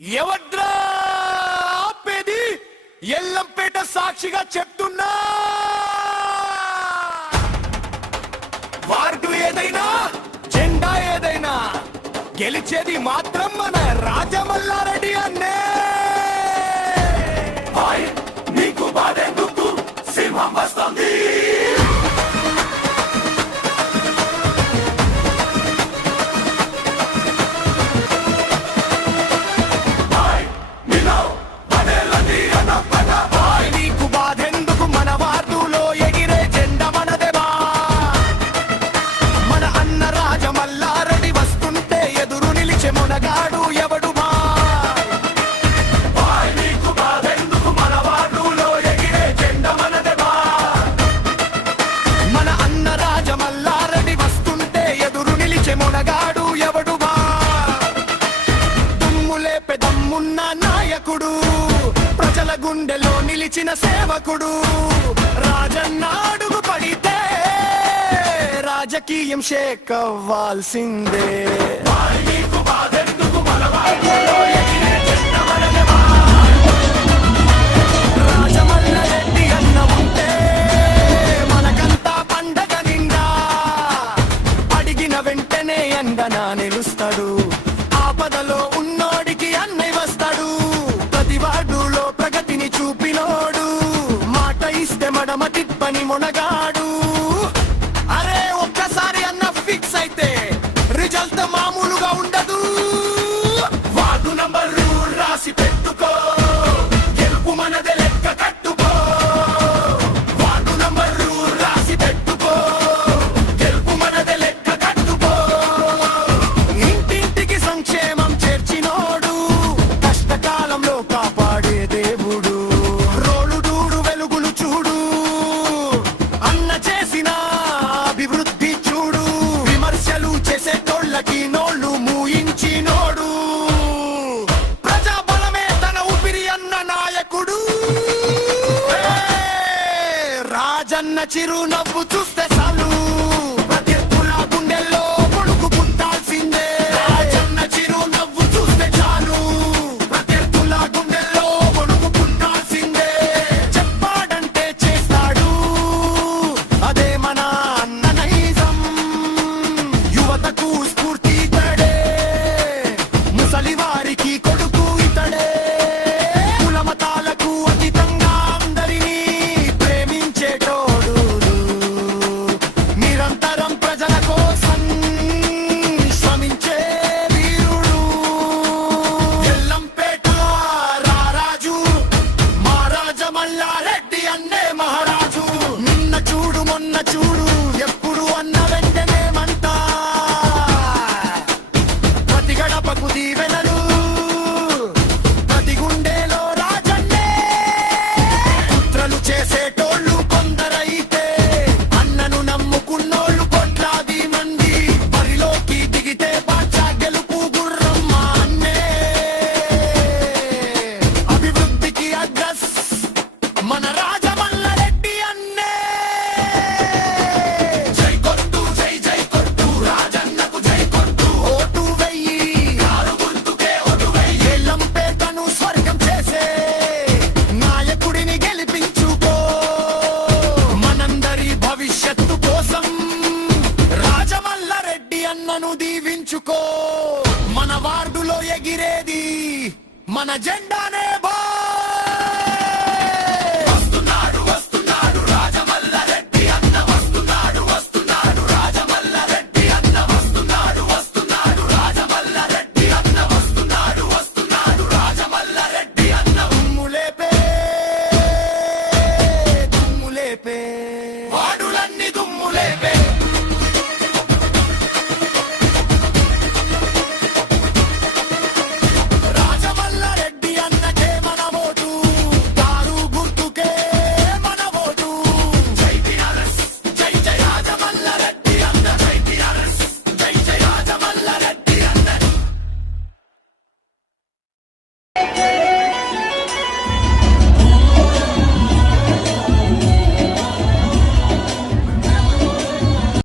ఎవడ్రా ఆపేది? ఎల్లంపేట సాక్షిగా చెప్తున్నా, వార్డు ఏదైనా జెండా ఏదైనా గెలిచేది మాత్రం మన రాజమల్లారెడ్డి అన్నే. నీకు బాధెందుకు, సింహం వస్తుంది. నాయకుడు, ప్రజల గుండెలో నిలిచిన సేవకుడు, రాజన్న అడుగు పడితే రాజకీయం షేక్ అవ్వాల్సిందే. రాజమల్లారెడ్డి అన్న ఉంటే మనకంతా పండగ నిండా, అడిగిన వెంటనే అండనా నిలుస్తాడు. ఆపదలో ఉన్నోడికి అన్నయ్య వస్తాడు. ప్రతి వార్డులో ప్రగతిని చూపినోడు, మాట ఇస్తే మడమ తిప్పని మునగాడు. అరే ఒక్కసారి అన్న ఫిక్స్ అయితే రిజల్ట్ మామూలుగా ఉండదు. వార్డు నంబర్లు రాసి పెట్టుకో, గెలుపు మనదే లెక్క కట్టుకో. వార్డు నంబర్లు రాసి పెట్టుకో, గెలుపు మనదే లెక్క కట్టుకో. ఇంటింటికి సంక్షేమం చేర్చినోడు, కష్టకాలంలో కాపాడే దేవుడు. రోలు దూడు వెలుగులు చూడు, అన్న చేసిన అభివృద్ధి చూడు. విమర్శలు చేసేటోళ్ళకి నోళ్ళు మూయించినోడు, ప్రజాబలమే తన ఊపిరి అన్న నాయకుడు. రాజన్న చిరునవ్వు చూస్తే చాలు, ప్రత్యర్థుల గుండెల్లో పొడుగు పుట్టాల్సిందే. రాజన్న చిరునవ్వు చూస్తే చాలు, ప్రత్యర్థుల గుండెల్లో పొడుగు పుట్టాల్సిందే. చెప్పాడంటే చేస్తాడు, అదే మన అన్న నైజం. యువతకు స్ఫూర్తి ఇతడే, ముసలి వారికి కొడుకు ఇతడే. కుల మతాలకు అతీతంగా అందరినీ ప్రేమించేటోడు, నిరంతరం ప్రజల కోసం శ్రమించే వీరుడు. ఎల్లంపేట రారాజు, మా రాజమల్లారెడ్డి అన్నే మహారాజు. నిన్న చూడు మొన్న చూడు, ఎప్పుడు అన్న వెంటనే మంట. ప్రతి గడపకు దీవెనలు, ప్రతి గుండెలో రాజన్నే. కుట్రలు చేసేటోళ్ళు కొందరైతే, అన్నను నమ్ముకున్నోళ్ళు కోట్లాది మంది. బరిలోకి దిగితే బాచా గెలుపు గుర్రం మా అన్నే. అభివృద్ధికి అడ్రస్ మన రాజమల్లారెడ్డి అన్నే. జై కొట్టు, జై జై కొట్టు, రాజన్నకు జై కొట్టు. ఓటు వెయ్యి, కారు గుర్తుకే ఓటు వెయ్యి. ఎల్లంపేటను స్వర్గం చేసే నాయకుడిని గెలిపించుకో. మనందరి భవిష్యత్తు కోసం రాజమల్లారెడ్డి అన్నను దీవించుకో. మన వార్డులో ఎగిరేది మన జెండానే బా.